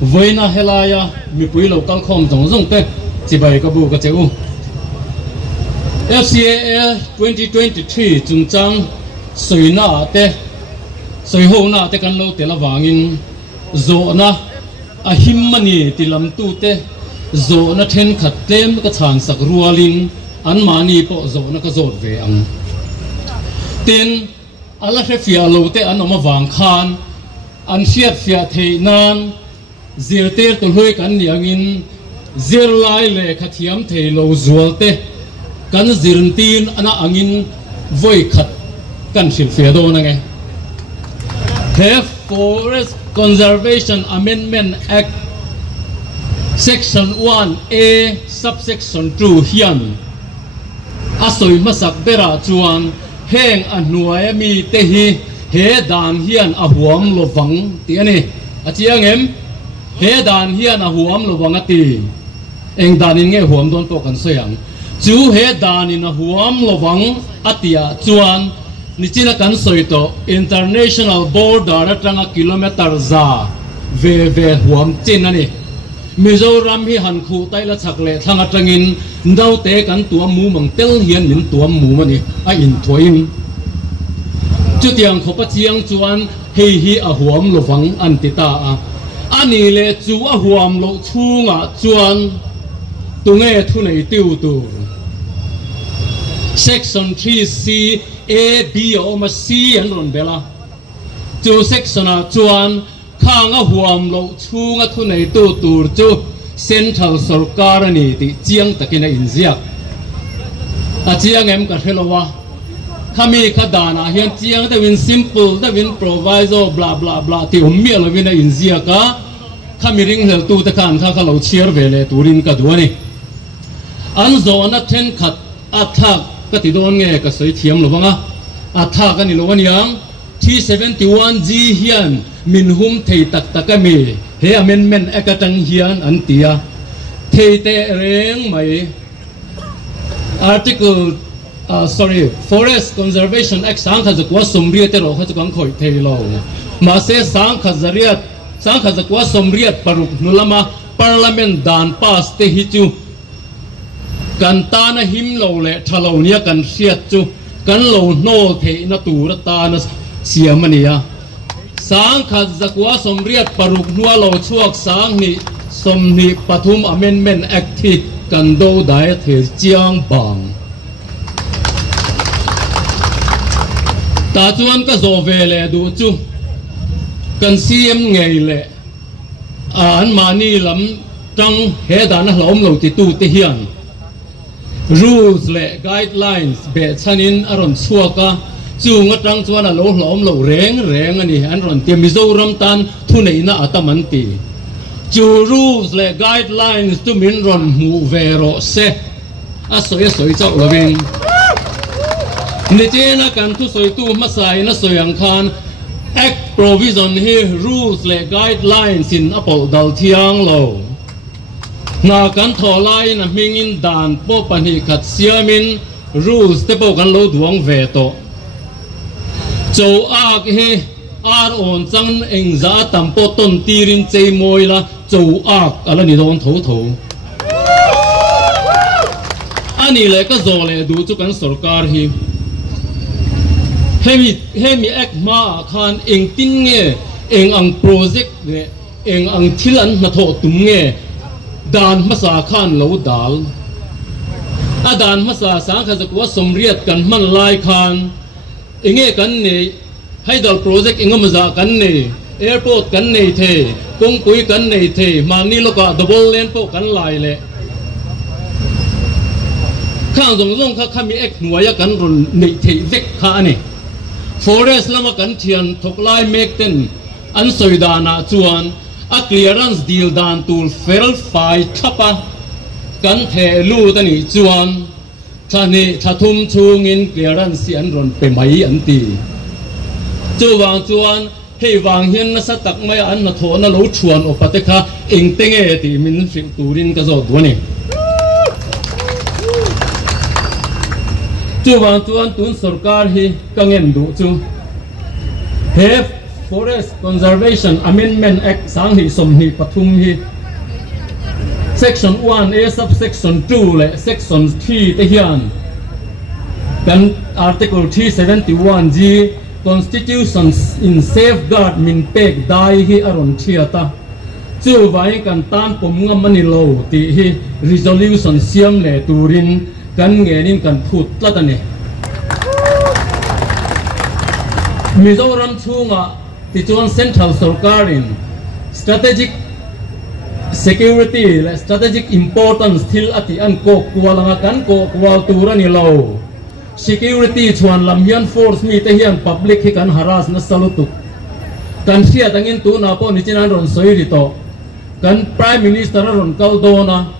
với na helaya mi pui local khom giống giống te chỉ bảy cái bu cái chữ FCAL 2023 trung trang soi na te soi ho na te kan lo te la wangin zo na a him mani ti lam tu te zo na then khat tlem ka chan sak rualin an mani po zo na ka zot ve ang ten ala hrethiamlo lo te an oma wang khan an fiat fiat thei nan zirter to hloi kan niangin zirlai le khathiam thei lo zual te kan zirntin ana angin voi khat kan hrilhfiah do na nge the Forest Conservation Amendment Act Section 1A Subsection 2 hian asoi masak bera chuan heng a hnuai mi te hi he dan hian a huam lovang ti ani achiang em he dan hian a huam lovang ati eng danin nge huam don to kan soyang chu he danin a huam lovang atia chuan ni china kan soito international border atanga kilometer za ve huam chin ani Mizoram hi han khu tai la chakle thanga tangin ndau te kan tuam mu mang tel hian min tuam mu mani a in thoin chu tiang khopa chiang chuan hei hi a huam lovang an ti ta a ani le chu a huam lo chunga chuan tunge thu nei tiu tu section 3C A B o ma C an ron bela chu section a chuan khang a huam lo chunga thu nei tu tur chu central sarkar ani ti chiang takina inziak a chiang em ka helowa khami khadana hian chiang da win simple da win proviso bla bla bla ti ummi lo win inziaka khami ring hel tu ta kan kha lo chiar vele turin ka duani an zona then khat athak ka ti don nge ka soi thiam lo wanga athak ani lo waniang 371G hian min hum thei tak takami he amendment akatang hian antia thei te reng mai article Forest Conservation Act sang kha zakwa somriat ro kha chukang khoi thei lo ma se sang kha zakwa somriat paruk nulama parliament dan pass te hi chu kan ta na him lo le thalo nia kan siat chu kan lo no thei na tur ta na siamania sang kha zakwa somriat paruk nuwa lo chuak sang ni somni pathum amendment act thi kan do dai the chiang bang ta chuan ka zo vele du chu kan siam ngei le an mani lam tang he dan hlom lo ti tu te hian rules le guidelines be chanin aron chuaka chu ngatang chuan a lo hlom lo reng ani an ron ti Mizoram tan thu nei na ataman ti chu rules le guidelines tu min ron mu vero se a soi chau lovin ni chena kan thu soi tu masai na soyang khan act provision hi rules le guidelines in apol dal thiang lo na kan tholai na mingin dan po pani khat siamin rules te po kan lo duang ve to châu ak he ar on chang eng za tam po ton tirin chei moi la châu ak ala ni don tho ani le ka zo le du chu kan sarkar hi hemi ek ma khan eng tin nge eng ang project ne eng ang thilan na tho tum nge dan masa khan lo dal adan masa sang kha zakwa somriat kan man lai khan enge kan nei haidal project engamaza kan nei airport kan nei the kongpui kan nei the mani loka double lane po kan lai le khang zong kha khami ek nuaya kan ron nei the vek kha ani forest lama kan thian thoklai mek ten an soidana chuan a clearance deal dan tul feral fai thapa kan the lu tani chuan thani thathum chungin clearance an ron pe mai an ti chuwang chuan hei wang hian na sa tak mai an na thona lo thuan opate kha eng tenge ti min fing turin ka zo duani chuwang chuan tun sarkar hi kangen du chu he Forest Conservation Amendment Act sang hi som hi pathum hi Section 1A subsection 2 le Section 3 te hian kan Article 371G Constitution in safeguard min pek dai hi aron thiata chu vai kan tan pom ngam ani lo ti hi resolution siam le turin kan ngenin kan phut tlatani Mizoram chunga ti chuan central sarkarin strategic security le strategic importance thil ati an ko kwalanga kan ko kwal turani lo security chuan lam hian force mi te hian public hi kan harass na salutu kan sia tangin tu na po ni chinan ron soi ri to kan prime minister ron kaldona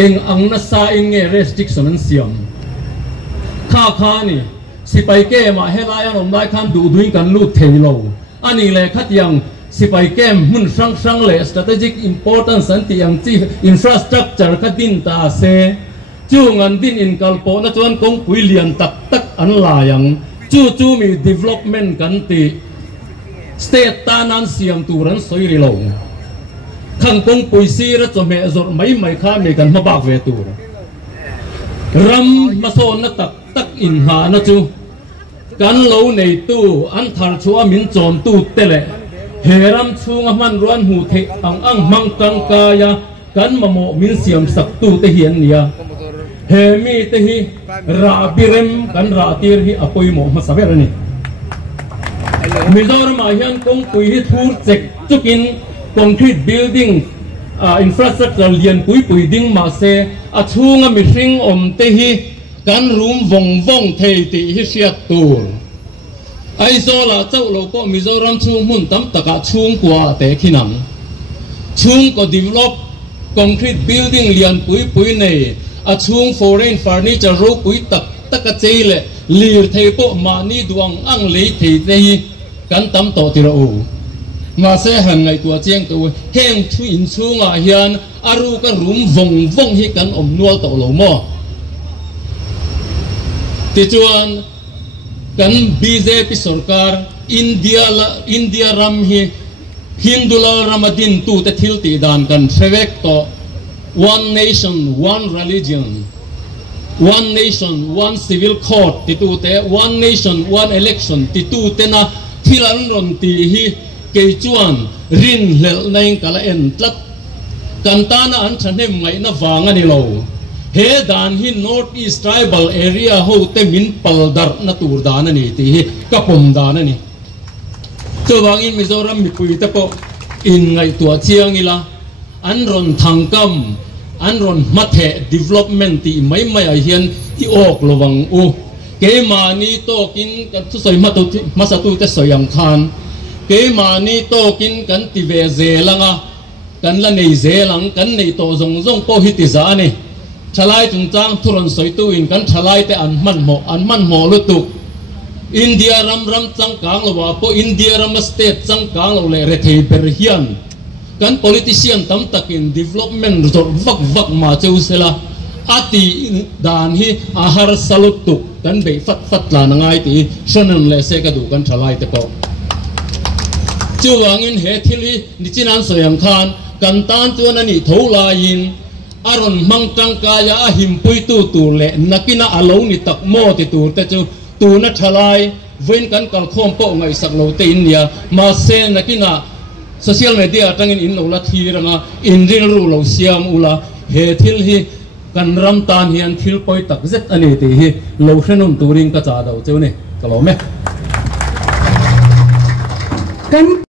eng ang na sa in nge restriction an siam kha ni sipai ke ma helai an om lai khan du duin kan lu theilo ani le khat yang sipai kem mun sang le strategic importance an tiang chi infrastructure ka din ta se chu ngan din in kalpo na chuan kong pui lian tak an la yang chu mi development kan ti state tanan siam turan soiri lo khang kong pui si ra cho me zor mai kha me kan ma bak ve tur ram ma so na tak in ha na chu kan lo nei tu an thar chua min chom tu tele heram chunga man ruan hu the ang mang kang kaya kan mamo min siam sak tu te hian nia he mi te hi ra birem kan ra tir hi apoi mo ma saber ani Mizoram a hian kong pui hi thur chek chukin concrete building infrastructure lian pui ding ma se a chunga mi hring om te hi kan room vong thei ti hi siat tur ai zo la chau lo ko Mizoram chung mun tam taka chung kwa te khinang chung ko develop concrete building lian pui nei a chung foreign furniture ro pui tak a cheile lir thei po ma ni duang ang le thei te hi kan tam to ti ro ma se han ngai tua chiang tu heng thu in chunga hian aru ka room vong hi kan om nual to lo mo ti chuan kan BJP sarkar India ram hi Hindula ramadin tu te thil ti dan kan thewek to one nation one religion one nation one civil court ti tu te one nation one election ti tu te na thilan ron ti hi ke chuan rin hlel nei kala en tlat kan ta na an thanem ngai na wanga ni lo he dan hi north east tribal area ho te min paldar na tur dan ani ti hi kapom dan ani to wangin Mizoram mi pui te po in ngai tua chiang ila an ron thangkam an ron mathe development ti mai a hian i ok lowang u ke mani to kin kan thu soi ma sa tu te soyam khan ke mani to kin kan ti ve zelanga kan la nei zelang kan nei to zong po hi ti za ni thalai chung chang thuron soi tu in kan thalai te an man mo lu tu India ram chang kang lo wa po India ram state chang kang lo le re thei per hian kan politician tam takin development zor vak ma cheu sela ati dan hi ahar salut tu kan be fat la na ngai ti sonan le se ka du kan thalai te po chuwangin he thil hi ni chinan soyam khan kan tan chuan ani thola in aron mangtang kaya a himpui tu le nakina alo ni tak mo ti tur te chu tu na thalai ven kan kal khom po ngai sak lo te india ma se nakina social media tangin in lo la thiranga in ril ru lo siam ula he thil hi kan ram tan hian thil poi tak zet ani ti hi lo hrenum turing ka cha do chu ni ka lo me kan